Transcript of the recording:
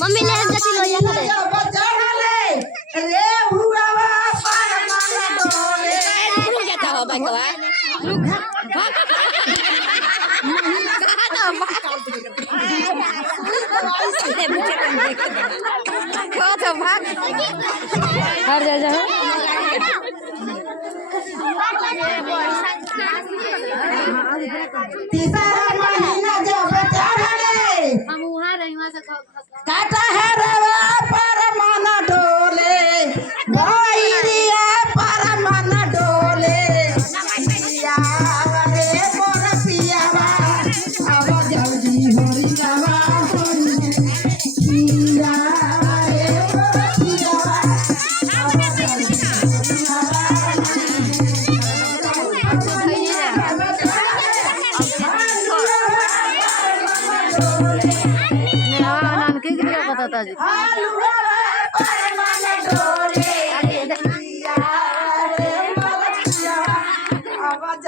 mummy ले जति लो या रे हुआ पर मन डोले रुक जाता हो भाई कवा रुक तो भाग हर जा तीसरा महीना जब चढ़ले हम वहां रही वहां से काटा है रवा पर मन डोले भैरिया पर मन डोले पिया रे मोर पियावा अब जल्दी होरी जावा पिया रे मोर पियावा अब जल्दी बताता जी आवाज